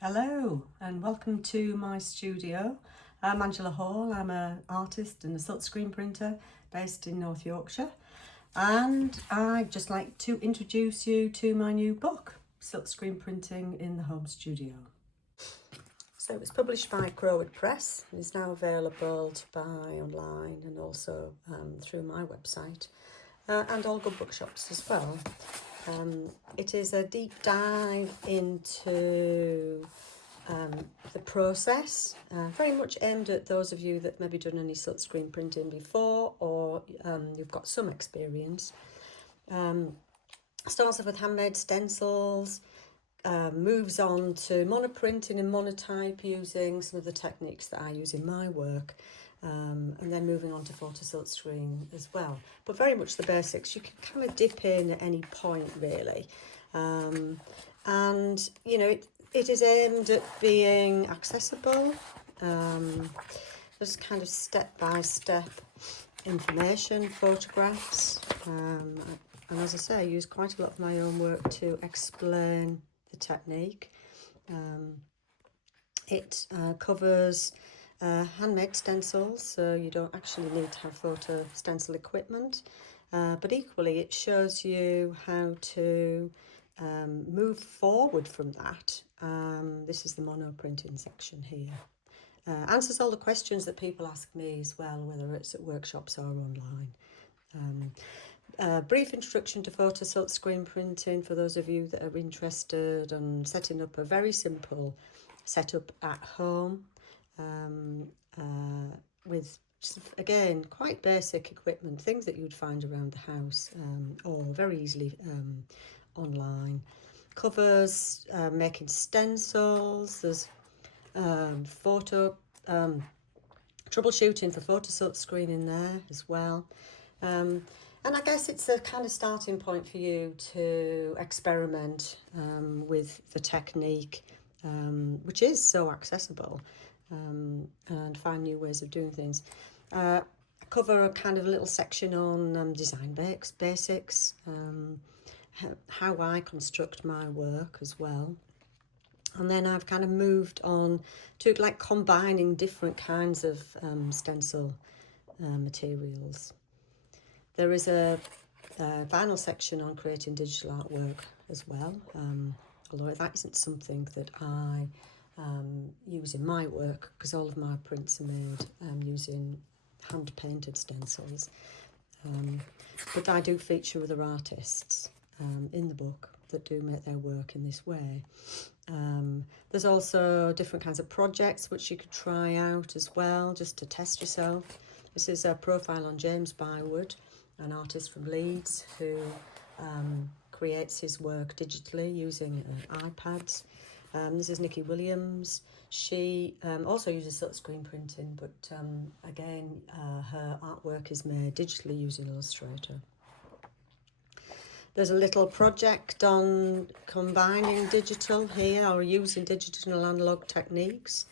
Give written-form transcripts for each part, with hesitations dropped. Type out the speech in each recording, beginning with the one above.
Hello and welcome to my studio. I'm Angela Hall. I'm an artist and a silkscreen printer based in North Yorkshire, and I'd just like to introduce you to my new book, Silkscreen Printing in the Home Studio. So it was published by Crowwood Press and is now available to buy online and also through my website and all good bookshops as well. It is a deep dive into the process, very much aimed at those of you that maybe done any silkscreen printing before, or you've got some experience. Starts off with handmade stencils, moves on to monoprinting and monotype using some of the techniques that I use in my work. And then moving on to photo silkscreen as well, but very much the basics. You can kind of dip in at any point really, and you know it is aimed at being accessible. There's kind of step-by-step information, photographs, and as I say, I use quite a lot of my own work to explain the technique. It covers handmade stencils, so you don't actually need to have photo stencil equipment, but equally it shows you how to move forward from that. This is the mono printing section here. Answers all the questions that people ask me as well, whether it's at workshops or online. Brief introduction to photo silkscreen printing for those of you that are interested in setting up a very simple setup at home. With again quite basic equipment, things that you'd find around the house or very easily online. Covers making stencils. There's photo troubleshooting for photo silkscreen in there as well. And I guess it's a kind of starting point for you to experiment with the technique, which is so accessible. And find new ways of doing things. I cover a kind of little section on design basics, how I construct my work as well. And then I've kind of moved on to like combining different kinds of stencil materials. There is a vinyl section on creating digital artwork as well, although that isn't something that I use in my work, because all of my prints are made using hand painted stencils, but I do feature other artists in the book that do make their work in this way. There's also different kinds of projects which you could try out as well, just to test yourself. This is a profile on James Bywood, an artist from Leeds who creates his work digitally using iPads. This is Nikki Williams. She also uses silkscreen printing, but again, her artwork is made digitally using Illustrator. There's a little project on combining digital here, or using digital and analog techniques.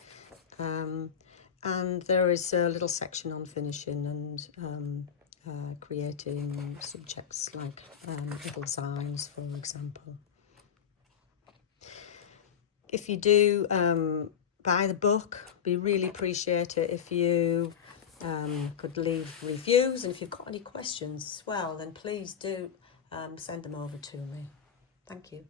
And there is a little section on finishing and creating subjects like little signs, for example. If you do buy the book, we really appreciate it if you could leave reviews, and if you've got any questions as well, then please do send them over to me. Thank you.